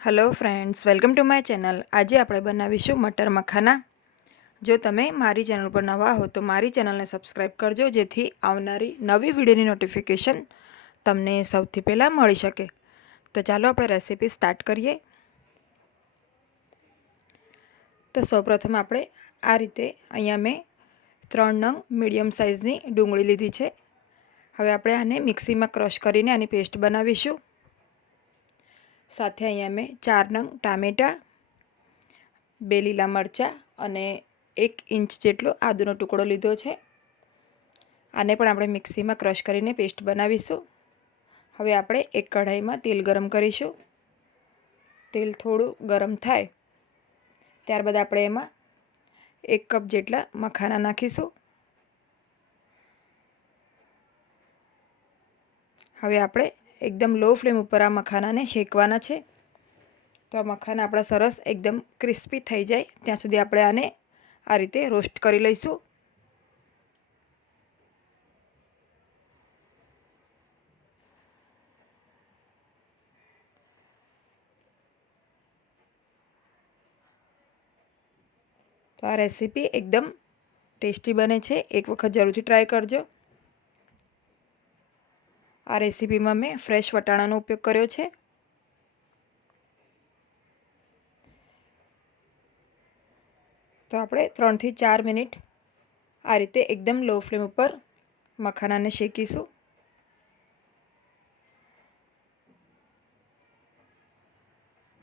Hello friends, welcome to my channel. आज આપણે બનાવીશું મટર મખાના। જો તમે મારી ચેનલ પર નવા હો તો મારી ચેનલને સબસ્ક્રાઇબ કરજો, જેથી આવનારી નવી વિડીયોની નોટિફિકેશન તમને સૌથી પહેલા મળી શકે। તો ચાલો આપણે રેસીપી સ્ટાર્ટ કરીએ। તો સૌપ્રથમ આપણે આ રીતે અહીંયા મેં 3 નંગ મીડિયમ સાઇઝની ડુંગળી લીધી છે। હવે આપણે આને મિક્સીમાં ક્રશ કરીને આની પેસ્ટ બનાવીશું। સાથે અહીંયા મેં 4 નંગ ટામેટા, 2 લીલા મરચાં અને 1 ઇંચ જેટલો આદુનો ટુકડો લીધો છે। આને પણ આપણે મિક્સીમાં ક્રશ કરીને પેસ્ટ બનાવીશું। હવે આપણે એક કઢાઈમાં તેલ ગરમ કરીશું। તેલ થોડું ગરમ થાય ત્યારબાદ આપણે એમાં 1 કપ જેટલા મખાના નાખીશું। હવે આપણે एकदम लो फ्लेम पर आ मखाना ने शेकवाना छे। तो आ मखाना आपड़ा सरस एकदम क्रिस्पी थई जाए त्यां सुधी आपणे आने आ रीते रोस्ट करी लईशुं। तो आ रेसिपी एकदम टेस्टी बने छे, एक वखत जरूरथी ट्राय करजो। आ रेसिपी में मैं फ्रेश वटाणानो उपयोग कर्यो छे। तो आपणे 3 થી 4 मिनिट आ रीते एकदम लो फ्लेम पर मखाना ने शेकीशुं।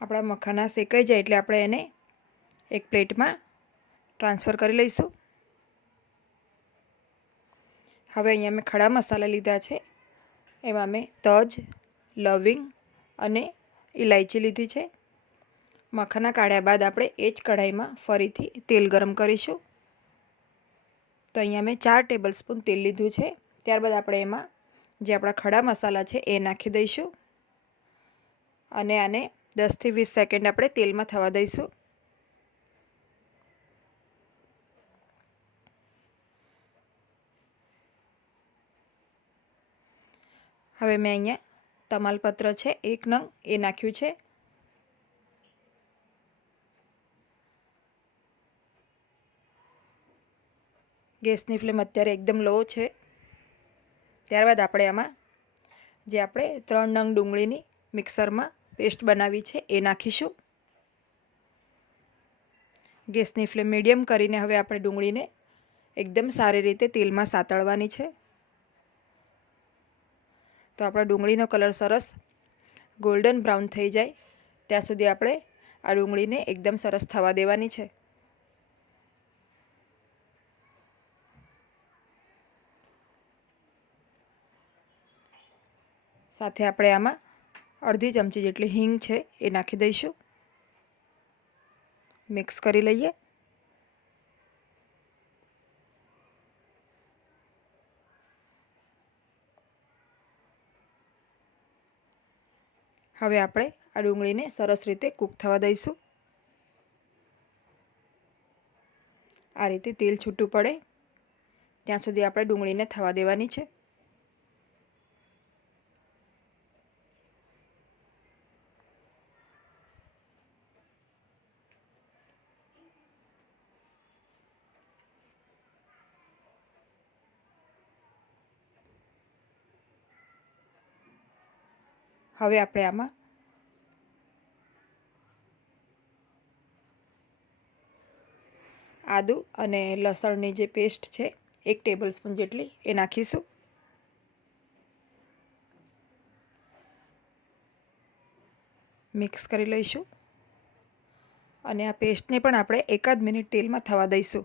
आपड़ा मखाना शेकाई जाए एटले आपणे एने एक प्लेट में ट्रांसफर करी लईशुं। हवे अहींया मैं खड़ा मसाला लीधा छे। एमां मैं तज, लविंग अने इलायची लीधी छे। मखाना काढ्या बाद आपणे ए ज कढ़ाईमां फरीथी तेल गरम करीशुं। तो अहींया मैं 4 टेबलस्पून तेल लीधुं छे। त्यारबाद आपणे एमां जे आपणा खड़ा मसाला छे ए नाखी दईशुं अने आने 10 થી 20 सेकंड आपणे तेलमां थवा दईशुं। हवे मैं अहींया तमालपत्र छे 1 नंग ए नाख्युं छे। गैसनी फ्लेम अत्यारे एकदम लो छे। त्यारबाद आपणे आमां जे आपणे 3 नंग डुंगळीनी मिक्सरमां पेस्ट बनावी छे ए नाखीशुं। गैसनी फ्लेम मीडियम करीने हवे आपणे डुंगळीने एकदम सारी रीते तेलमां सातळवानी छे। तो आपणा डुंगळीनो कलर सरस गोल्डन ब्राउन थई जाए त्यां सुधी आपणे आ डुंगळीने एकदम सरस थवा देवानी छे। साथे आपणे आमां अर्धी चमची जेटली हींग छे ए नाखी दईशुं। मिक्स करी लईए। हवे आपणे आ डुंगळीने सरस रीते कूक थवा दईशुं। आ रीते तेल छूटुं पड़े त्यां सुधी आपणे डुंगळीने थवा देवानी छे। हवे आपणे आमां आदू अने लसणनी जे पेस्ट छे 1 टेबलस्पून जेटली ए नाखीशुं। मिक्स करी लईशुं अने आ पेस्टने पण आपणे 1 ज मिनिट तेलमां थवा दईशुं।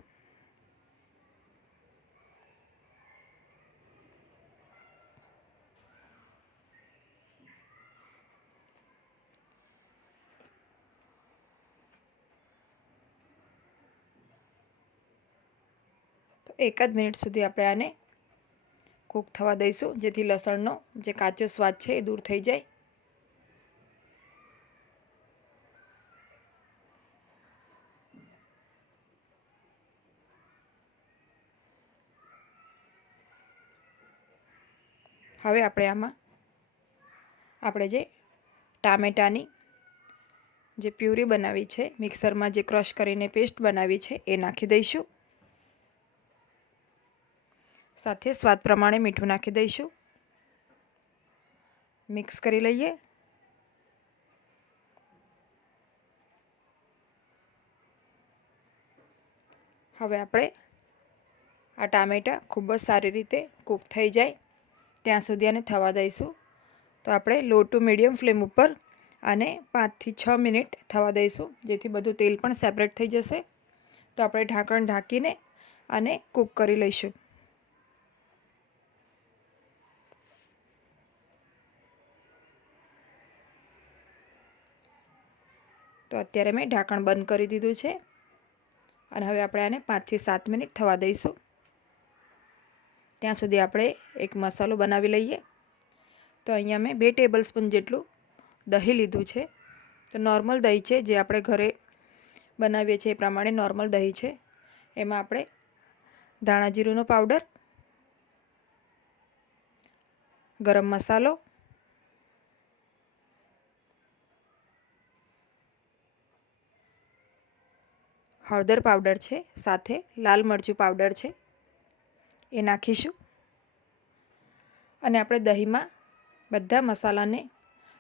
तो 1 ज मिनिट सुधी आपणे आने कूक थवा दईशुं, जेथी लसणनो जे काचो स्वाद छे ए दूर थई जाए। हवे आपणे आमां આપણે જે ટામેટાની જે પ્યુરી બનાવી છે, મિક્સરમાં જે ક્રશ કરીને પેસ્ટ બનાવી છે એ નાખી દઈશું. સાથે સ્વાદ પ્રમાણે મીઠું નાખી દઈશું. મિક્સ કરી લઈએ. હવે આપણે આ ટામેટાં ખૂબ જ સારી રીતે કૂક થઈ જાય ત્યાં સુધી આને થવા દઈશું. તો આપણે લો ટુ મીડિયમ ફ્લેમ ઉપર આને 5 થી 6 મિનિટ થવા દઈશું, જેથી બધું તેલ પણ સેપરેટ થઈ જશે. તો આપણે ઢાંકણ ઢાંકીને આને કૂક કરી લઈશું. તો અત્યારે મેં ઢાંકણ બંધ કરી દીધું છે અને હવે આપણે આને 5 થી 7 મિનિટ થવા દઈશું. ત્યાં સુધી આપણે એક મસાલો બનાવી લઈએ. તો અહીંયા મેં 2 ટેબલ સ્પૂન જેટલું દહીં લીધું છે. તો નોર્મલ દહીં છે, જે આપણે ઘરે બનાવીએ છીએ એ પ્રમાણે નોર્મલ દહીં છે. એમાં આપણે ધાણા જીરુંનો પાવડર, ગરમ મસાલો, હળદર પાવડર છે, સાથે લાલ મરચું પાવડર છે એ નાખીશું. અને આપણે દહીંમાં બધા મસાલાને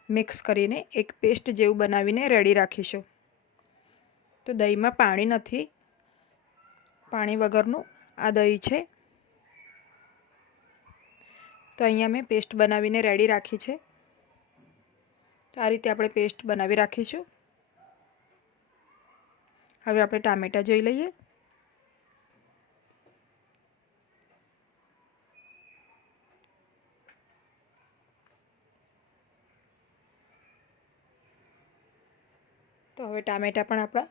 મિક્સ કરીને એક પેસ્ટ જેવું બનાવીને રેડી રાખીશું. તો દહીંમાં પાણી નથી, પાણી વગરનું આ દહીં છે. તો અહીંયા મેં પેસ્ટ બનાવીને રેડી રાખી છે. તો આ રીતે આપણે પેસ્ટ બનાવી રાખીશું. હવે આપણે ટામેટાં જોઈ લઈએ. તો હવે ટામેટાં પણ આપણા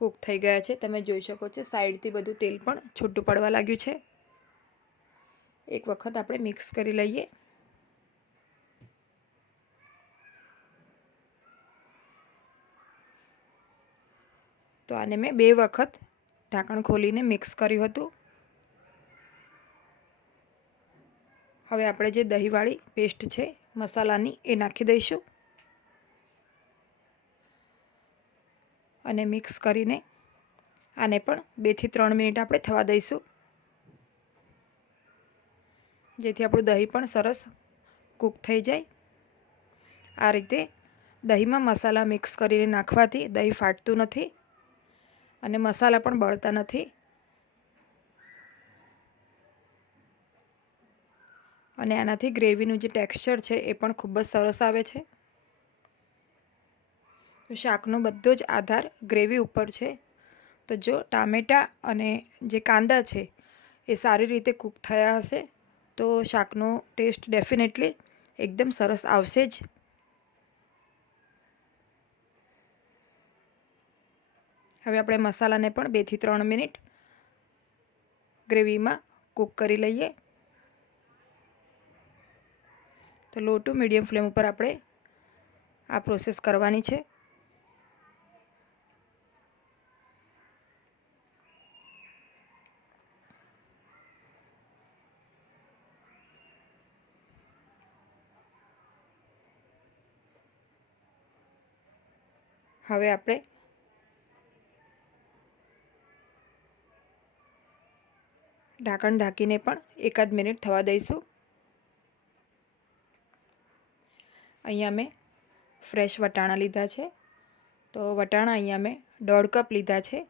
કૂક થઈ ગયા છે. તમે જોઈ શકો છો સાઈડથી બધું તેલ પણ છૂટું પડવા લાગ્યું છે. એક વખત આપણે મિક્સ કરી લઈએ. તો આને મેં 2 વખત ઢાંકણ ખોલીને મિક્સ કર્યું હતું. હવે આપણે જે દહીંવાળી પેસ્ટ છે મસાલાની એ નાખી દઈશું અને મિક્સ કરીને આને પણ 2 થી 3 મિનિટ આપણે થવા દઈશું, જેથી આપણું દહીં પણ સરસ કૂક થઈ જાય. આ રીતે દહીંમાં મસાલા મિક્સ કરીને નાખવાથી દહીં ફાટતું નથી અને મસાલા પણ બળતા નથી. અને આનાથી ગ્રેવીનું જે ટેક્સચર છે એ પણ ખૂબ જ સરસ આવે છે. તો શાકનો બધો જ આધાર ગ્રેવી ઉપર છે. તો જો ટામેટાં અને જે કાંદા છે એ સારી રીતે કૂક થયા હશે તો શાકનો ટેસ્ટ ડેફિનેટલી એકદમ સરસ આવશે જ. હવે આપણે મસાલાને પણ 2 થી 3 મિનિટ ગ્રેવીમાં કૂક કરી લઈએ. તો લો ટુ મીડિયમ ફ્લેમ ઉપર આપણે આ પ્રોસેસ કરવાની છે. હવે આપણે ઢાંકણ ઢાંકીને પણ 1 મિનિટ થવા દઈશું. અહીંયા મેં ફ્રેશ વટાણા લીધા છે. તો વટાણા અહીંયા મેં 1.5 કપ લીધા છે.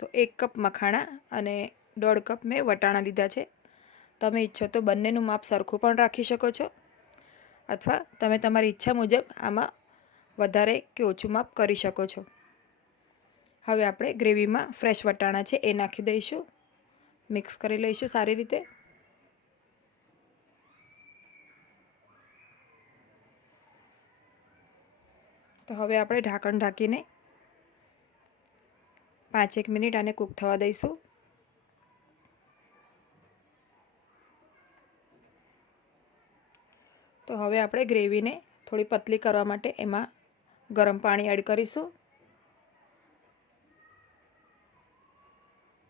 તો 1 કપ મખાણા અને 1.5 કપ મેં વટાણા લીધા છે. તમે ઈચ્છો તો બંનેનું માપ સરખું પણ રાખી શકો છો, અથવા તમે તમારી ઈચ્છા મુજબ આમાં વધારે કે ઓછું માપ કરી શકો છો. હવે આપણે ગ્રેવીમાં ફ્રેશ વટાણા છે એ નાખી દઈશું. મિક્સ કરી લઈશું સારી રીતે. તો હવે આપણે ઢાંકણ ઢાંકીને 5-1 મિનિટ આને કૂક થવા દઈશું. તો હવે આપણે ગ્રેવીને થોડી પતલી કરવા માટે એમાં ગરમ પાણી એડ કરીશું.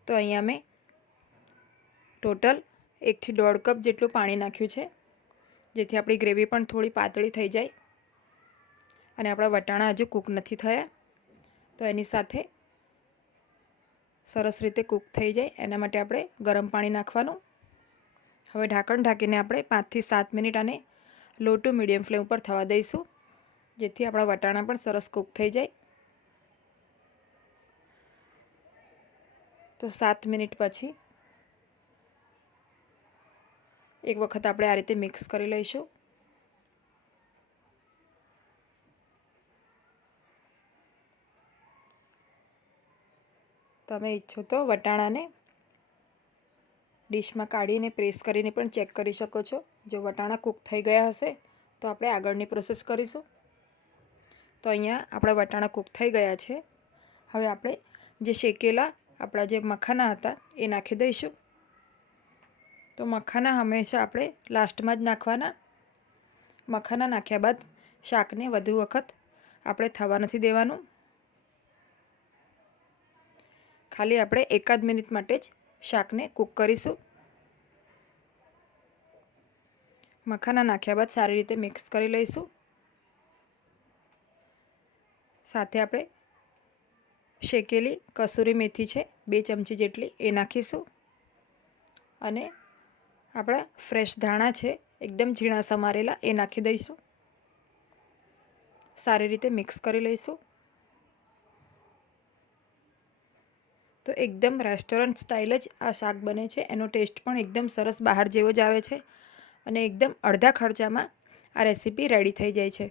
તો અહીંયા મેં ટોટલ 1 થી 1.5 કપ જેટલું પાણી નાખ્યું છે, જેથી આપણી ગ્રેવી પણ થોડી પાતળી થઈ જાય. અને આપણા વટાણા હજુ કૂક નથી થયા, તો એની સાથે સરસ રીતે કૂક થઈ જાય એના માટે આપણે ગરમ પાણી નાખવાનું. હવે ઢાંકણ ઢાંકીને આપણે 5 થી 7 મિનિટ આને લો ટુ મીડિયમ ફ્લેમ ઉપર થવા દઈશું, જેથી આપણા વટાણા પણ સરસ કૂક થઈ જાય. તો 7 મિનિટ પછી એક વખત આપણે આ રીતે મિક્સ કરી લઈશું. તમે ઈચ્છો તો વટાણાને ડીશમાં કાઢીને પ્રેસ કરીને પણ ચેક કરી શકો છો. જો વટાણા કૂક થઈ ગયા હશે તો આપણે આગળની પ્રોસેસ કરીશું. તો અહીંયા આપણા વટાણા કૂક થઈ ગયા છે. હવે આપણે જે શેકેલા આપણા જે મખાના હતા એ નાખી દઈશું. તો મખાના હંમેશા આપણે લાસ્ટમાં જ નાખવાના. મખાના નાખ્યા બાદ શાકને વધુ વખત આપણે થવા નથી દેવાનું. ખાલી આપણે 1 જ મિનિટ માટે જ શાકને કૂક કરીશું. મખાના નાખ્યા બાદ સારી રીતે મિક્સ કરી લઈશું. સાથે આપણે શેકેલી કસૂરી મેથી છે 2 ચમચી જેટલી એ નાખીશું. અને આપણા ફ્રેશ ધાણા છે એકદમ ઝીણા સમારેલા એ નાખી દઈશું. સારી રીતે મિક્સ કરી લઈશું. તો એકદમ રેસ્ટોરન્ટ સ્ટાઇલ જ આ શાક બને છે. એનો ટેસ્ટ પણ એકદમ સરસ બહાર જેવો જ આવે છે અને એકદમ અડધા ખર્ચામાં આ રેસીપી રેડી થઈ જાય છે.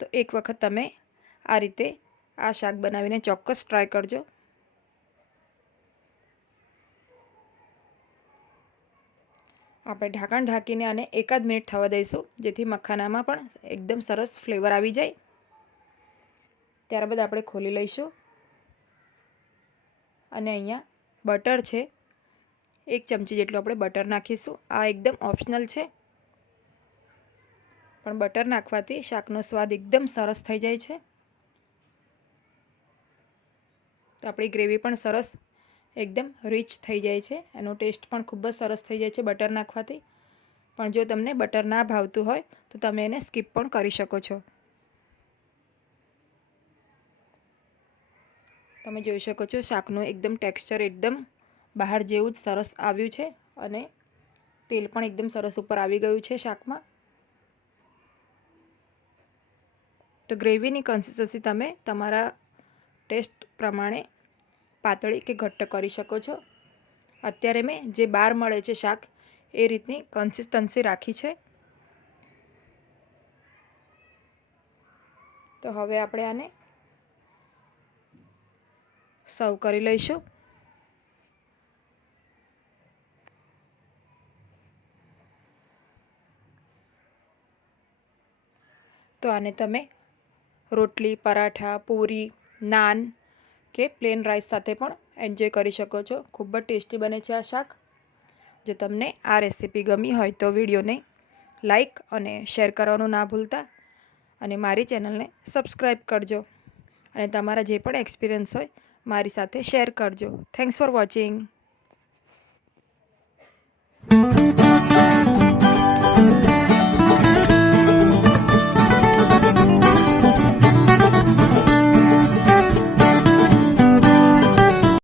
તો એક વખત તમે આ રીતે આ શાક બનાવીને ચોક્કસ ટ્રાય કરજો. આપણે ઢાંકણ ઢાંકીને આને 1 જ મિનિટ થવા દઈશું, જેથી મખાનામાં પણ એકદમ સરસ ફ્લેવર આવી જાય. ત્યારબાદ આપણે ખોલી લઈશું અને અહીંયા બટર છે 1 ચમચી જેટલું આપણે બટર નાખીશું. આ એકદમ ઓપ્શનલ છે, પણ બટર નાખવાથી શાકનો સ્વાદ એકદમ સરસ થઈ જાય છે. તો આપણી ગ્રેવી પણ સરસ એકદમ રીચ થઈ જાય છે. એનો ટેસ્ટ પણ ખૂબ જ સરસ થઈ જાય છે બટર નાખવાથી. પણ જો તમને બટર ના ભાવતું હોય તો તમે એને સ્કીપ પણ કરી શકો છો. તમે જોઈ શકો છો શાકનું એકદમ ટેક્સચર એકદમ બહાર જેવું જ સરસ આવ્યું છે અને તેલ પણ એકદમ સરસ ઉપર આવી ગયું છે શાકમાં. તો ગ્રેવીની કન્સિસ્ટન્સી તમે તમારા ટેસ્ટ પ્રમાણે પાતળી કે ઘટ્ટ કરી શકો છો. અત્યારે મેં જે બહાર મળે છે શાક એ રીતની કન્સિસ્ટન્સી રાખી છે. તો હવે આપણે આને સર્વ કરી લઈશું. તો આને તમે રોટલી, પરાઠા, પૂરી, નાન કે પ્લેન રાઈસ સાથે પણ એન્જોય કરી શકો છો. ખૂબ જ ટેસ્ટી બને છે આ શાક. જો તમને આ રેસીપી ગમી હોય તો વિડીયોને લાઈક અને શેર કરવાનું ના ભૂલતા અને મારી ચેનલને સબસ્ક્રાઈબ કરજો અને તમારા જે પણ એક્સપિરિયન્સ હોય મારી સાથે શેર કરજો. Thanks for watching.